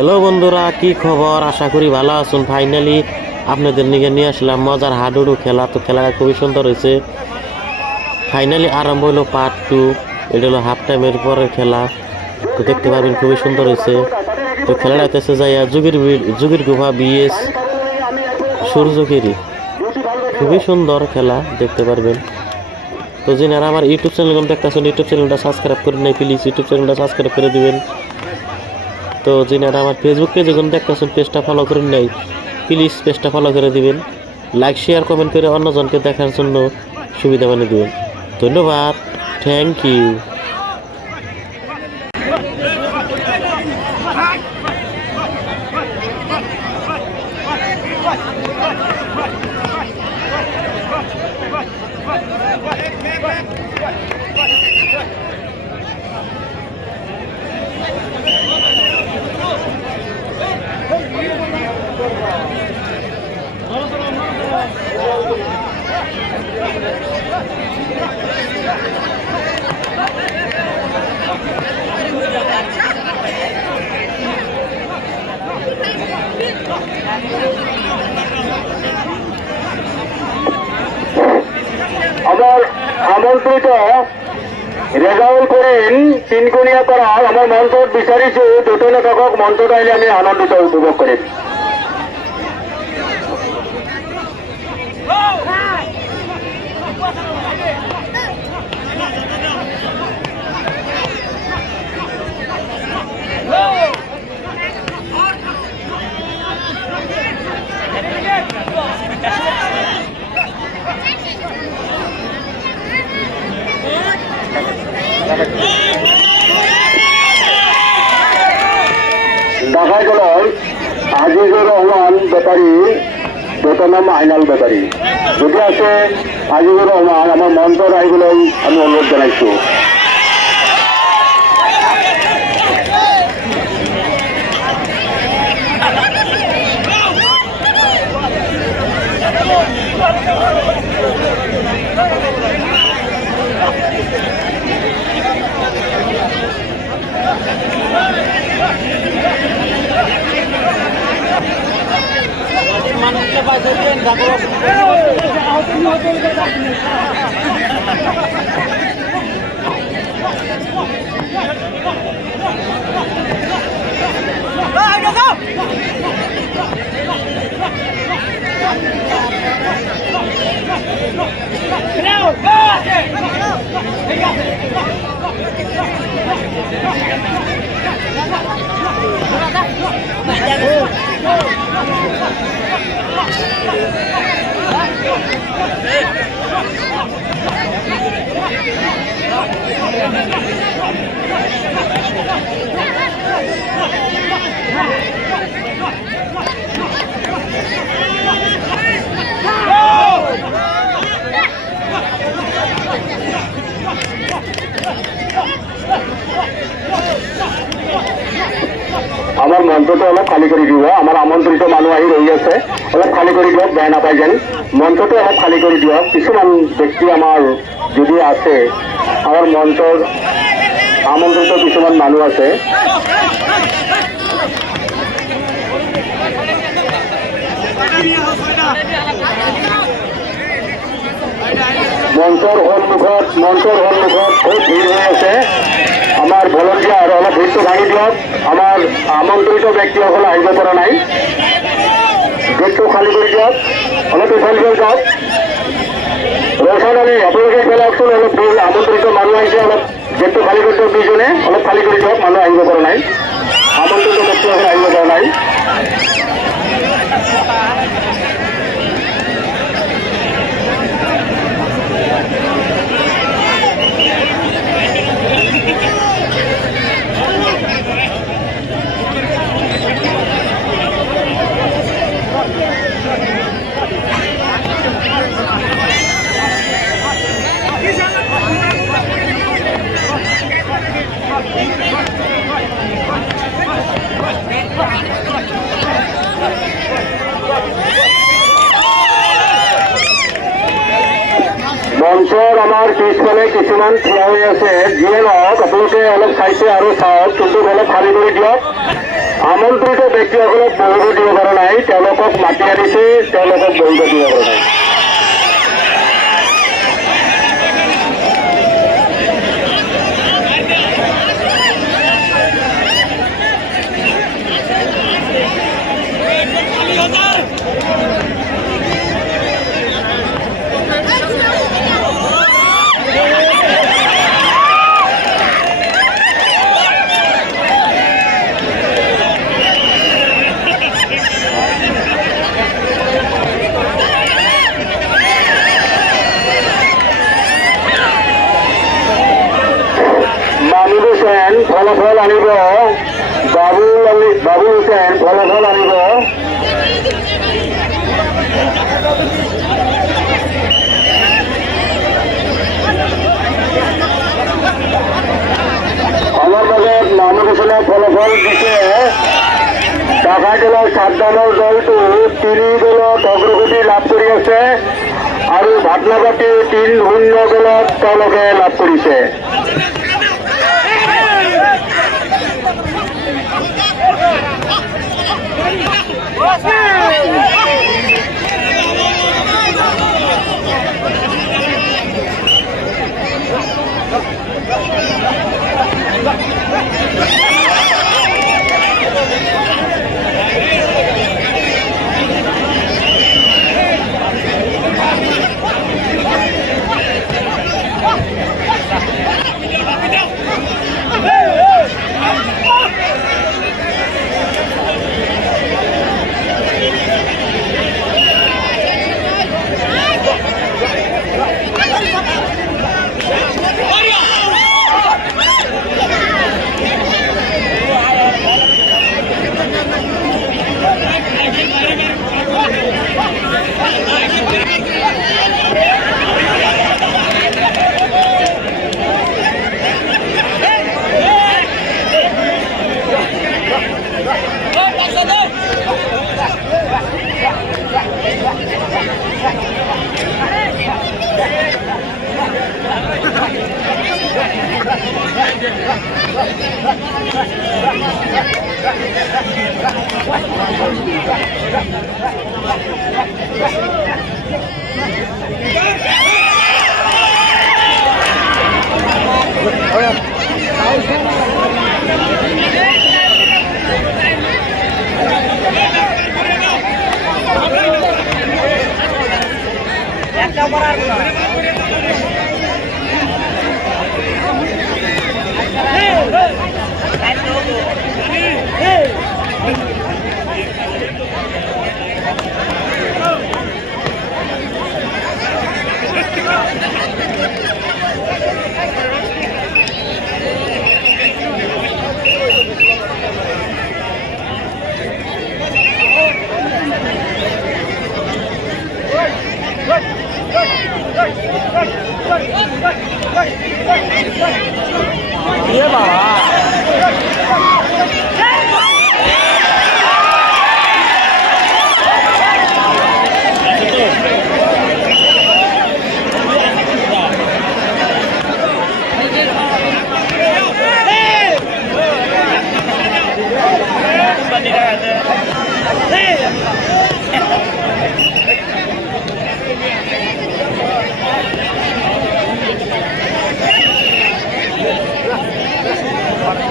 Hello বন্ধুরা, কি খবর? আশা করি ভালো আছেন। ফাইনালি আপনাদের নিয়ে নিয়ে আসলাম মজার হাডুডু খেলা। তো খেলাটা খুবই সুন্দর হয়েছে। ফাইনালি আরম্ভ হলো পার্ট টু এটা হলো হাফ টাইমের পরের খেলা। তো দেখতে পাবেন, খুবই সুন্দর হয়েছে। তো খেলাটা হইতেছে যাইয়া যুগের যুগের গুহা বিএস সূর্যগিরি। খুবই সুন্দর খেলা, দেখতে পারবেন। তো যিনারা আমার ইউটিউব চ্যানেল দেখতেছেন ইউটিউব চ্যানেলটা সাবস্ক্রাইব করে নেই প্লিজ ইউটিউব চ্যানেলটা সাবস্ক্রাইব করে দিবেন। তো যিনারা আমার ফেসবুক পেজে যখন দেখতেছেন পেজটা ফলো করে নাই প্লিজ পেজটা ফলো করে দিবেন। লাইক শেয়ার কমেন্ট করে অন্যজনকে দেখার জন্য সুবিধা মানে দিবেন। ধন্যবাদ। থ্যাংক ইউ আমার আমন্ত্রিত রেজাউল করিম তিনকুনিয়া পাড়ার আমার মঞ্চ বিচারিছি দুটো লেখক আহিলে গাইলে আমি আনন্দিত উপভোগ করি আজিজুর রহমান ব্যাপারী দুটো নাম আইনাল ব্যাপারী যদি আছে আজিজুর রহমান আমার মঞ্চ রায়গুলোই আমি অনুরোধ জানাইছো। মানুষকে আমার মঞ্চটো অলপ খালী কৰি দিব আমাৰ আমন্ত্ৰিত মানুহ আহি ৰৈ আছে। অলপ খালী কৰি দিয়ক, বেয়া নাপাই যেন। মঞ্চটো অলপ খালী কৰি দিয়ক। কিছুমান ব্যক্তি আমাৰ যদি আছে, আমাৰ মঞ্চৰ আমন্ত্ৰিত কিছুমান মানুহ আছে। মঞ্চৰ সন্মুখত মঞ্চৰ সন্মুখত খুব ভিৰ হৈ আছে। আমাৰ ভলণ্টিয়াৰ অলপ ভিৰটো ভাঙি দিয়ক। আমাৰ আমন্ত্ৰিত ব্যক্তিসকলে আহিব পৰা নাই। গেটটো খালী কৰি দিয়ক। অলপ ইফাল সিফাল যাওক। ৰৌচন আলী আপোনালোকে ইফালে আহকচোন অলপ ভিৰ, আমন্ত্ৰিত মানুহ আহিছে, অলপ গেটটো খালী কৰি দিয়ক দুইজনে। অলপ খালী কৰি দিয়ক, মানুহ আহিব পৰা নাই। আমন্ত্ৰিত ব্যক্তিসকলে আহিব পৰা নাই মঞ্চৰ আমাৰ পিছফালে কিছুমান থিয় হৈ আছে যিয়ে নহওক আপোনালোকে অলপ চাইছে আৰু চাওক কিন্তু অলপ খালী কৰি দিয়ক আমন্ত্ৰিত ব্যক্তিসকলক বহিব দিব পৰা নাই তেওঁলোকক মাতি আনিছে তেওঁলোকক বহিব দিব পৰা নাই মামুন হোসেন ফলাফল আনিব, বাবুল আলী বাবুল হোসেন ফলাফল আনিব। ফলাফল দিছে। ঢাকা জেলাৰ সাত দলৰ দলটো তিনি দলত অগ্ৰগতি লাভ কৰি আছে, আৰু ভাটনাপাতি তিন শূন্য দলত তেওঁলোকে লাভ কৰিছে। হেল্ল' আমাৰ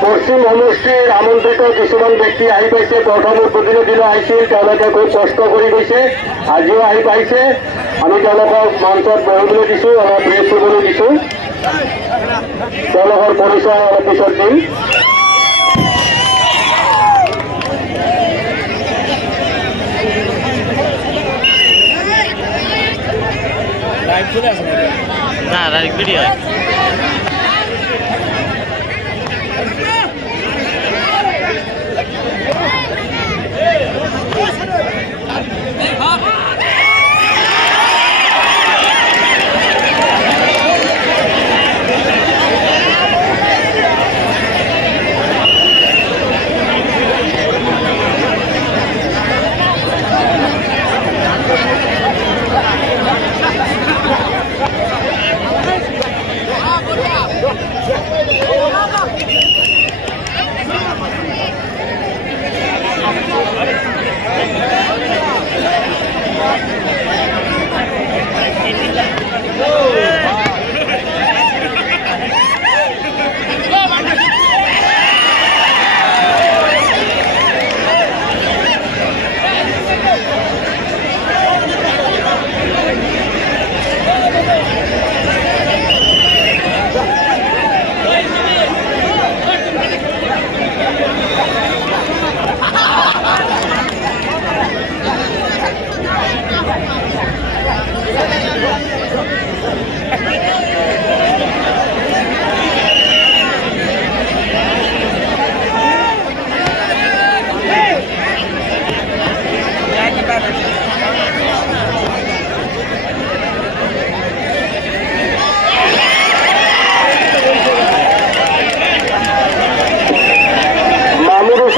পশ্চিম সমষ্টিৰ আমন্ত্ৰিত কিছুমান ব্যক্তি আহি পাইছে। প্ৰথম দিনা আহিছিল তেওঁলোকে খুব কষ্ট কৰি গৈছে। আজিও আহি পাইছে। আমি তেওঁলোকক মঞ্চত বহিবলৈ দিছোঁ অলপ ৰেষ্ট কৰিবলৈ দিছোঁ। তেওঁলোকৰ পৰিচয় অলপ পিছত দিম না ডাইরেক্ট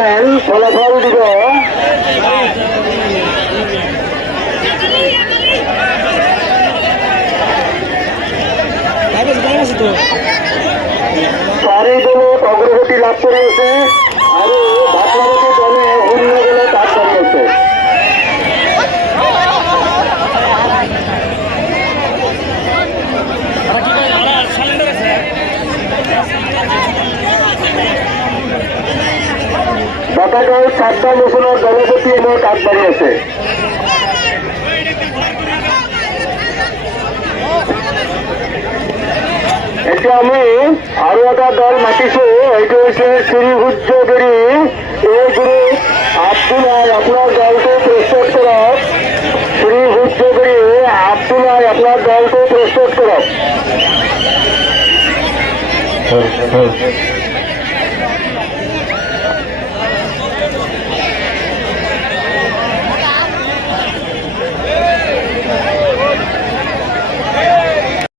ভিডিও ফলাফল দিব। অগ্রগতি লাভ করিয়েছে আৰু ভাতৃমতী দলে শূন্য দলত আগবাঢ়ি আছে বাটাগাঁও চারটা মুসলৰ দলপতি এমত আগবাঢ়ি আছে এতিয়া আমি আৰু এটা দল মাতিছো, এইটো হৈছে শ্ৰী সূৰ্যগিৰি। এই গুৰু আব্দুলাই আপোনাৰ দলটো প্ৰস্তুত কৰক। শ্ৰী সূৰ্যগিৰি আব্দুলাই আপোনাৰ দলটো প্ৰস্তুত কৰক।